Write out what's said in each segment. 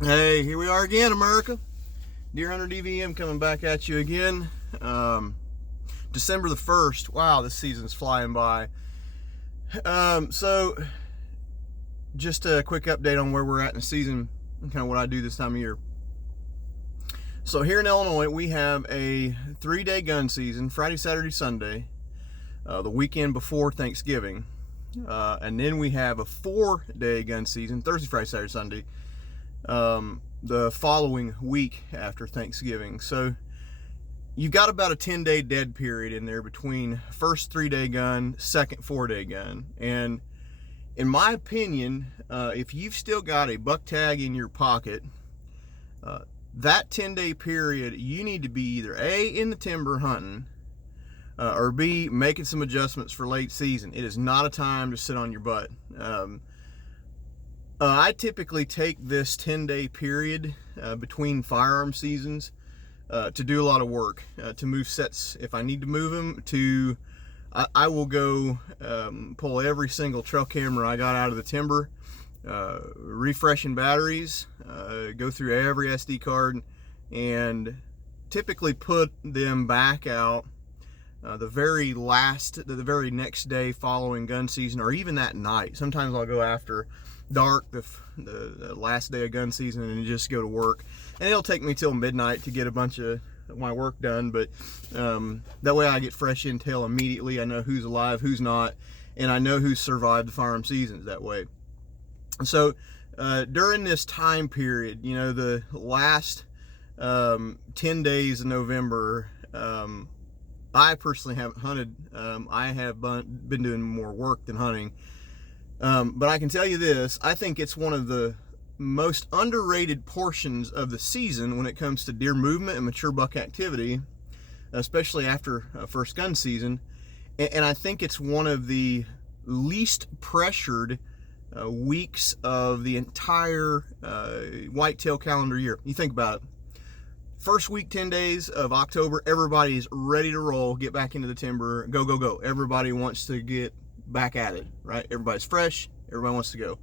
Hey, here we are again, America. Deer Hunter DVM coming back at you again. December the 1st. Wow, this season's flying by. So just a quick update on where we're at in the season and kind of what I do this time of year. So here in Illinois, we have a 3-day gun season, Friday, Saturday, Sunday, the weekend before Thanksgiving. And then we have a 4-day gun season, Thursday, Friday, Saturday, Sunday, the following week after Thanksgiving. So you've got about a 10-day dead period in there between first 3-day gun, second 4-day gun. And in my opinion, if you've still got a buck tag in your pocket, that 10-day period, you need to be either A, in the timber hunting, or B, making some adjustments for late season. It is not a time to sit on your butt. I typically take this 10-day period between firearm seasons to do a lot of work, to move sets if I need to move them. I will go pull every single trail camera I got out of the timber, refreshing batteries, go through every SD card, and typically put them back out the very next day following gun season, or even that night. Sometimes I'll go after dark the last day of gun season and just go to work, and it'll take me till midnight to get a bunch of my work done, but that way I get fresh intel immediately. I know who's alive, who's not, and I know who's survived the firearm seasons that way. So during this time period, you know, the last 10 days of November, I personally haven't hunted. I have been doing more work than hunting. But I can tell you this, I think it's one of the most underrated portions of the season when it comes to deer movement and mature buck activity, especially after first gun season. And I think it's one of the least pressured weeks of the entire whitetail calendar year. You think about it. First week, 10 days of October, everybody's ready to roll, get back into the timber, go, go, go. Everybody wants to get back at it, right? Everybody's fresh, everybody wants to go.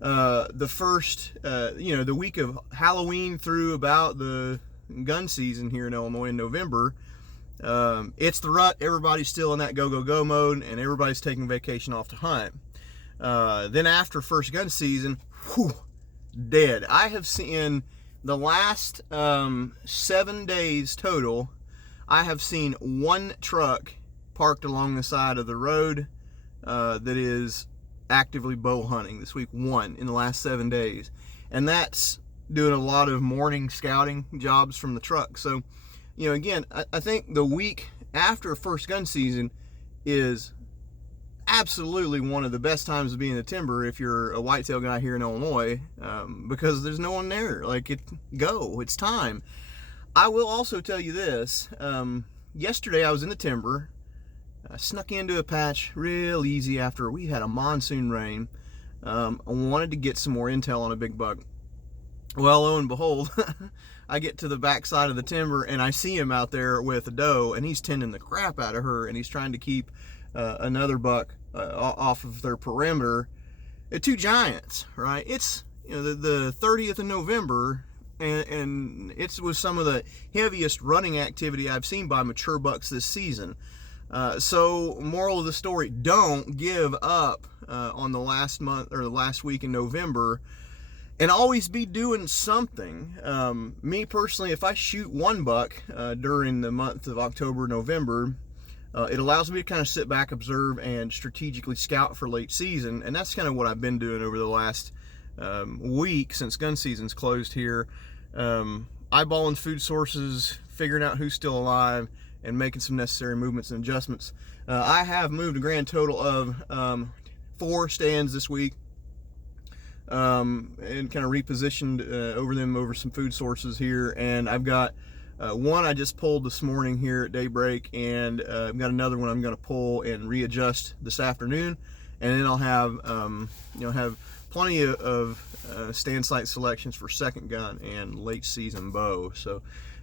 The first, the week of Halloween through about the gun season here in Illinois in November, it's the rut, everybody's still in that go, go, go mode, and everybody's taking vacation off to hunt. Then after first gun season, dead. I have seen the last 7 days total, I have seen one truck parked along the side of the road that is actively bow hunting this week. One in the last 7 days, and that's doing a lot of morning scouting jobs from the truck. So, you know, again, I think the week after first gun season is absolutely one of the best times to be in the timber if you're a whitetail guy here in Illinois, because there's no one there. Like, it's time. I will also tell you this, yesterday I was in the timber. I snuck into a patch real easy after we had a monsoon rain. I wanted to get some more intel on a big buck. Well, lo and behold, I get to the back side of the timber and I see him out there with a doe, and he's tending the crap out of her, and he's trying to keep another buck off of their perimeter. Two giants, right? It's, you know, the 30th of November, and it was some of the heaviest running activity I've seen by mature bucks this season. So moral of the story, don't give up on the last month or the last week in November, and always be doing something. Me personally, if I shoot one buck during the month of October, November, it allows me to kind of sit back, observe, and strategically scout for late season, and that's kind of what I've been doing over the last week since gun season's closed here. Eyeballing food sources, figuring out who's still alive, and making some necessary movements and adjustments. I have moved a grand total of 4 stands this week, and kind of repositioned over some food sources here. And I've got one I just pulled this morning here at daybreak, and I've got another one I'm going to pull and readjust this afternoon. And then I'll have have plenty of stand site selections for second gun and late season bow. So.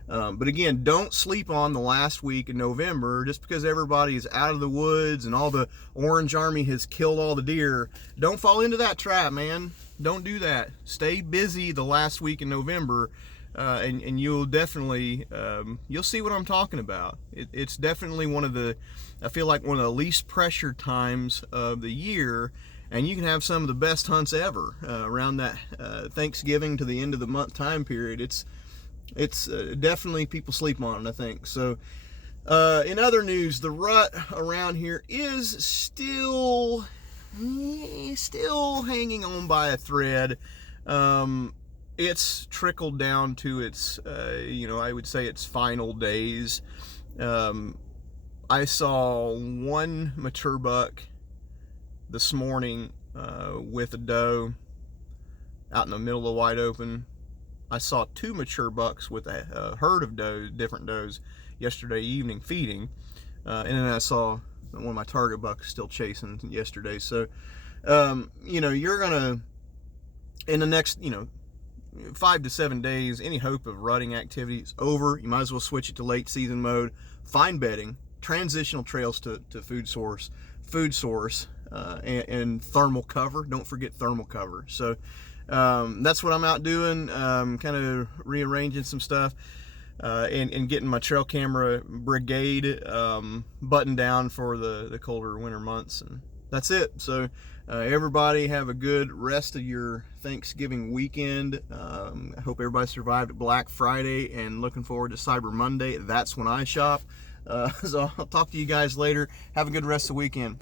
But again, don't sleep on the last week in November. Just because everybody is out of the woods and all the Orange Army has killed all the deer, don't fall into that trap, man. Don't do that. Stay busy the last week in November, and you'll definitely, you'll see what I'm talking about. It's definitely I feel like one of the least pressure times of the year, and you can have some of the best hunts ever around that Thanksgiving to the end of the month time period. It's definitely, people sleep on it, I think. So in other news, the rut around here is still hanging on by a thread. It's trickled down to its I would say its final days. I saw one mature buck this morning with a doe out in the middle of the wide open. I saw 2 mature bucks with a herd of does, different does, yesterday evening feeding, and then I saw one of my target bucks still chasing yesterday. So you're gonna, in the next 5 to 7 days, any hope of rutting activity is over. You might as well switch it to late season mode. Find bedding, transitional trails to food source, and thermal cover. Don't forget thermal cover. So that's what I'm out doing, kind of rearranging some stuff, and getting my trail camera brigade buttoned down for the colder winter months. And that's it. So everybody have a good rest of your Thanksgiving weekend. I hope everybody survived Black Friday, and looking forward to Cyber Monday. That's when I shop. So I'll talk to you guys later. Have a good rest of the weekend.